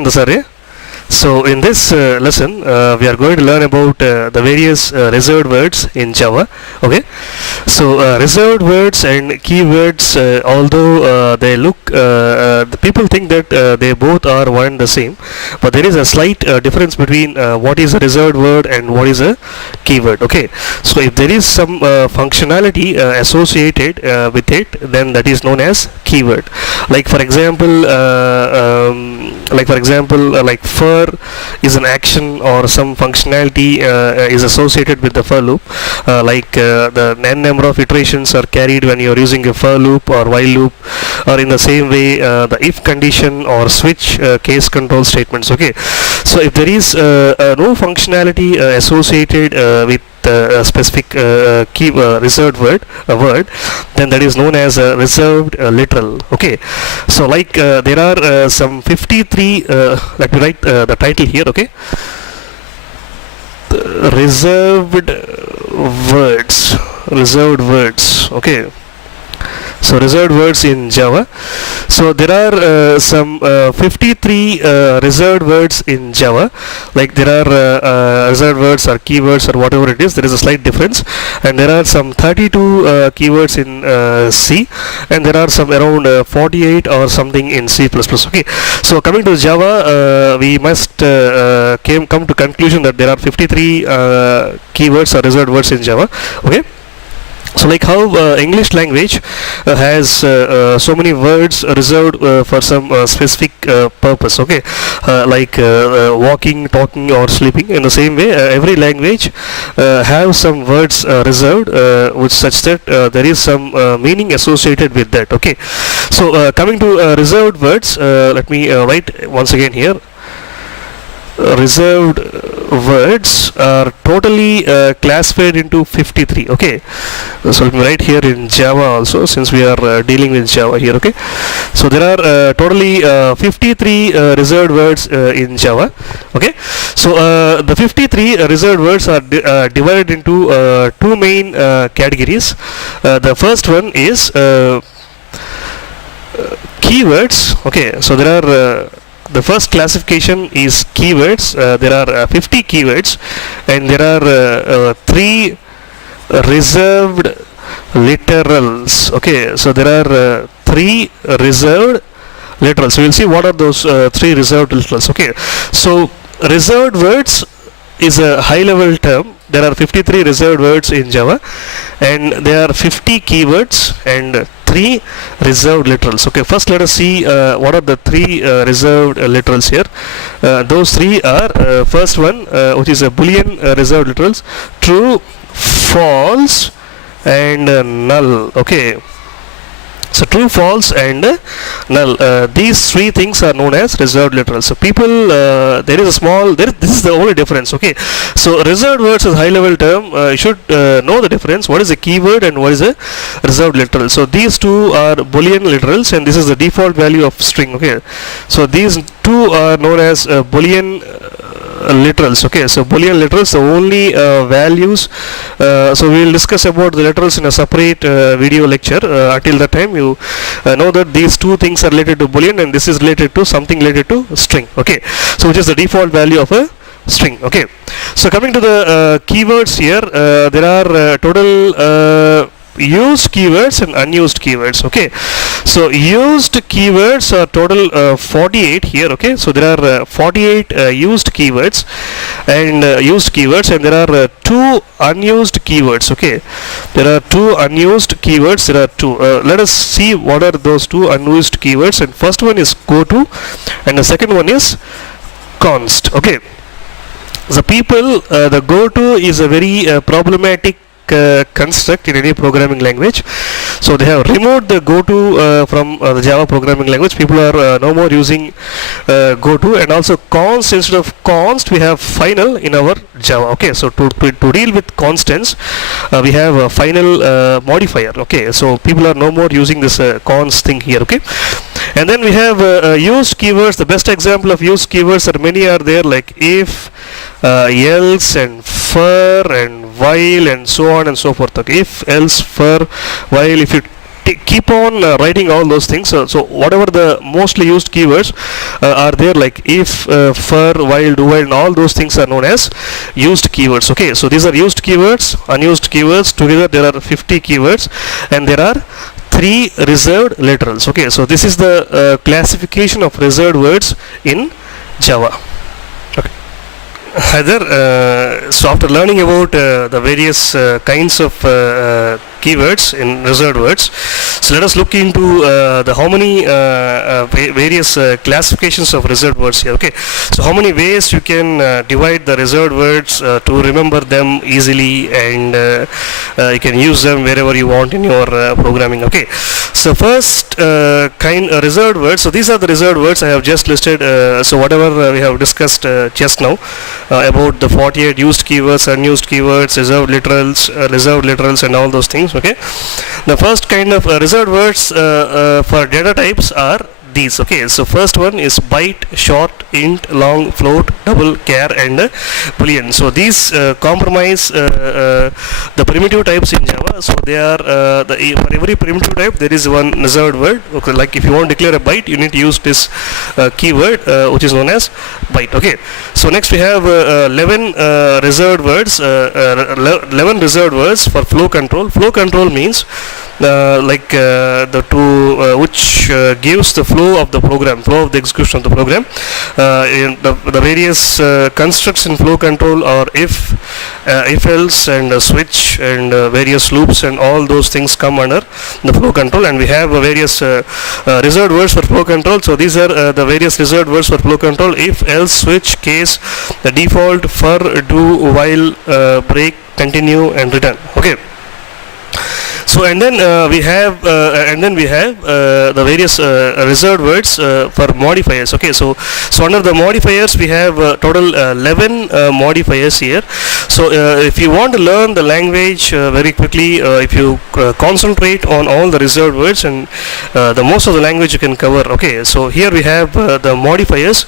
on this array. So in this lesson we are going to learn about the various reserved words in Java. Okay, so reserved words and keywords, although they look, the people think that they both are one and the same, but there is a slight difference between what is a reserved word and what is a keyword. Okay, so if there is some functionality associated with it, then that is known as keyword. Like for example, like for is an action or some functionality is associated with the for loop, the n number of iterations are carried when you are using a for loop or while loop, or in the same way the if condition or switch case control statements. Okay, so if there is no functionality associated with a specific reserved word, then that is known as a reserved literal. Okay, so like there are some 53, let me write the title here. Okay, reserved words. Okay, so reserved words in Java. So there are some 53 reserved words in Java. Like there are reserved words or keywords or whatever it is, there is a slight difference, and there are some 32 keywords in C, and there are some around 48 or something in C++. Okay, so coming to Java, we must come to conclusion that there are 53 keywords or reserved words in Java. Okay, so like how English language has so many words reserved for some specific purpose. Okay, like walking, talking or sleeping. In the same way, every language have some words reserved which such that there is some meaning associated with that. Okay, so coming to reserved words, let me write once again here. Reserved words are totally classified into 53. Okay, so let me write here in Java also, since we are dealing with Java here. Okay, so there are totally 53 reserved words in Java. Okay, so the 53 reserved words are divided into two main categories. The first one is keywords. Okay, so there are the first classification is keywords. There are 50 keywords, and there are 3 reserved literals. Okay, so there are 3 reserved literals. So we'll see what are those 3 reserved literals. Okay, so reserved words is a high level term. There are 53 reserved words in Java, and there are 50 keywords and 3 reserved literals. Okay, first let us see what are the 3 reserved literals here. Those 3 are first one, which is a Boolean reserved literals: true, false and null. Okay, so true, false and null, these 3 things are known as reserved literals. So people, there is a small, this is the only difference. Okay, so reserved words is high level term. You should know the difference, what is a keyword and what is a reserved literal. So these 2 are Boolean literals, and this is the default value of string. Okay, so these 2 are known as Boolean literals. Okay, so Boolean literals, the only values, so we will discuss about the literals in a separate video lecture. Until that time, you know that these 2 things are related to Boolean, and this is related to something related to string. Okay, so which is the default value of a string. Okay, so coming to the keywords here, there are total used keywords and unused keywords. Okay, so used keywords are total 48 here. Okay, so there are 48 used keywords, and there are 2 unused keywords. Okay, there are 2 unused keywords. There are 2. Let us see what are those 2 unused keywords. And first one is goto, and the second one is const. Okay, the people, the goto is a very problematic construct in any programming language. So they have removed the goto from the Java programming language. People are no more using goto, and also const, instead of const we have final in our Java. Okay, so to deal with constants, we have a final modifier. Okay, so people are no more using this const thing here. Okay, and then we have used keywords. The best example of used keywords are many are there, like if, else and for and while and so on and so forth. Okay, if, else, for, while. If you keep on writing all those things. So whatever the mostly used keywords are there, like if, for, while, do while, and all those things are known as used keywords. Okay, so these are used keywords, unused keywords. Together there are 50 keywords, and there are 3 reserved literals. Okay, so this is the classification of reserved words in Java. Okay. So after learning about the various kinds of keywords in reserved words, so let us look into the how many various classifications of reserved words here. Okay, so how many ways you can divide the reserved words to remember them easily, and you can use them wherever you want in your programming. Okay, so first kind reserved words. So these are the reserved words I have just listed. So whatever we have discussed just now about the 48 used keywords, unused keywords, reserved literals, and all those things. Okay, the first kind of reserved words for data types are these. Okay, so first one is byte, short, int, long, float, double, char, and boolean. So these comprise the primitive types in Java. So they are for every primitive type there is one reserved word. Okay, like if you want to declare a byte, you need to use this keyword which is known as byte. Okay, so next we have 11 reserved words. 11 reserved words for flow control. Flow control means which gives the flow of the program, flow of the execution of the program. In the various constructs in flow control are if else, and switch, and various loops, and all those things come under the flow control. And we have various reserved words for flow control. So these are the various reserved words for flow control: if, else, switch, case, the default, for, do, while, break, continue, and return. Okay. So and then we have the various reserved words for modifiers. Okay, so under the modifiers we have total 11 modifiers here. So if you want to learn the language very quickly, if you concentrate on all the reserved words, and the most of the language you can cover. Okay, so here we have the modifiers,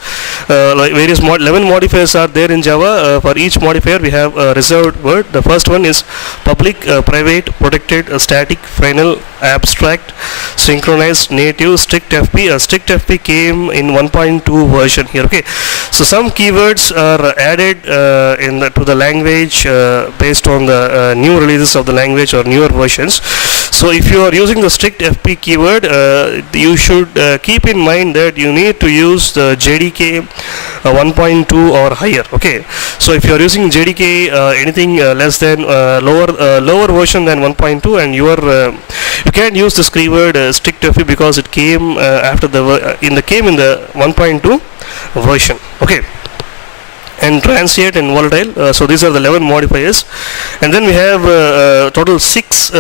like various 11 modifiers are there in Java. For each modifier we have a reserved word. The first one is public, private, protected, static, final, abstract, synchronized, native, strict FP. Strict FP came in 1.2 version here. Okay, so some keywords are added to the language based on the new releases of the language or newer versions. So if you are using the strict FP keyword, you should keep in mind that you need to use the JDK 1.2 or higher. Okay, so if you are using JDK anything less than lower version than 1.2, and you can't use this keyword strict FP because it came after came in the 1.2 version. Okay, and transient and volatile. So these are the 11 modifiers, and then we have total 6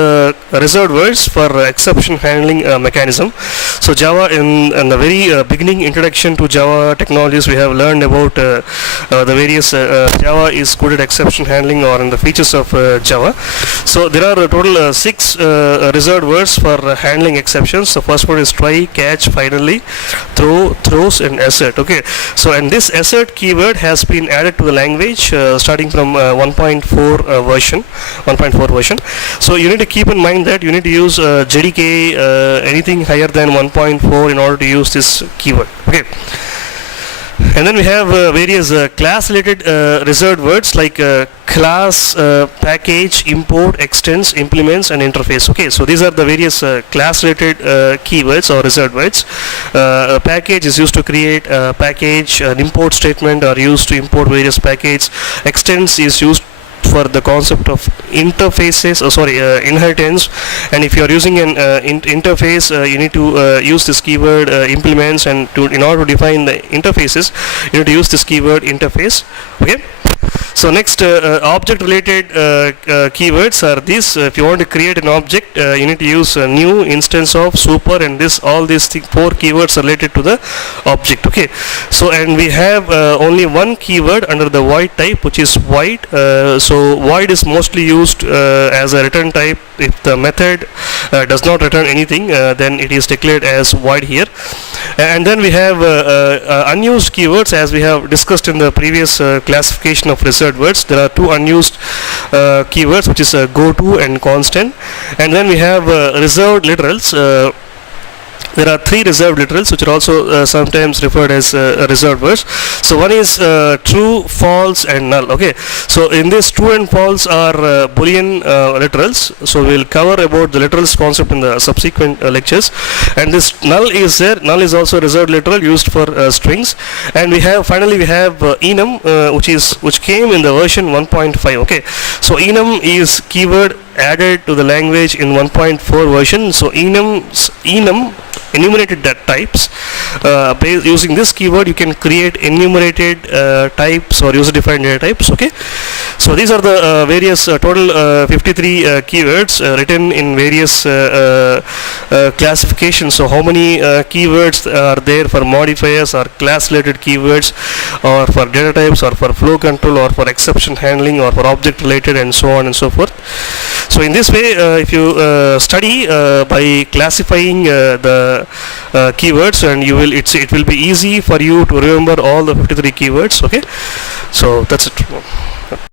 reserved words for exception handling mechanism. So Java, in the very beginning introduction to Java technologies, we have learned about the various Java is good at exception handling, or in the features of Java. So there are a total 6 reserved words for handling exceptions. The first one is try, catch, finally, throw, throws, and assert. Okay, so and this assert keyword has been added to the language starting from 1.4 version. So you need to keep in mind that you need to use JDK anything higher than 1.4 in order to use this keyword. Okay, and then we have various class related reserved words like class, package, import, extends, implements, and interface. Okay, so these are the various class related keywords or reserved words. A package is used to create a package. An import statement are used to import various packages. Extends is used for the concept of interfaces, inheritance. And if you are using an interface, you need to use this keyword implements, and in order to define the interfaces, you need to use this keyword interface. Okay. So next, object related keywords are these. If you want to create an object, you need to use a new instance of, super, and all these 4 keywords are related to the object. Okay, so and we have only one keyword under the void type, which is void. So void is mostly used as a return type. If the method does not return anything, then it is declared as void here. And then we have unused keywords, as we have discussed in the previous classification of reserved reserved words. There are two unused keywords, which is goto and constant, and then we have reserved literals. There are three reserved literals, which are also sometimes referred as reserved words. So one is true, false, and null. Okay, so in this, true and false are Boolean literals. So we will cover about the literals concept in the subsequent lectures. And this null is there. Null is also a reserved literal used for strings. And we have finally enum, which came in the version 1.5. Okay, so enum is keyword added to the language in 1.4 version. So enum enumerated types. Using this keyword, you can create enumerated types or user-defined data types. Okay, so these are the various total 53 keywords written in various classifications. So how many keywords are there for modifiers or class-related keywords, or for data types, or for flow control, or for exception handling, or for object-related, and so on and so forth. So in this way, if you study by classifying the keywords, and it will be easy for you to remember all the 53 keywords. Okay, so that's it.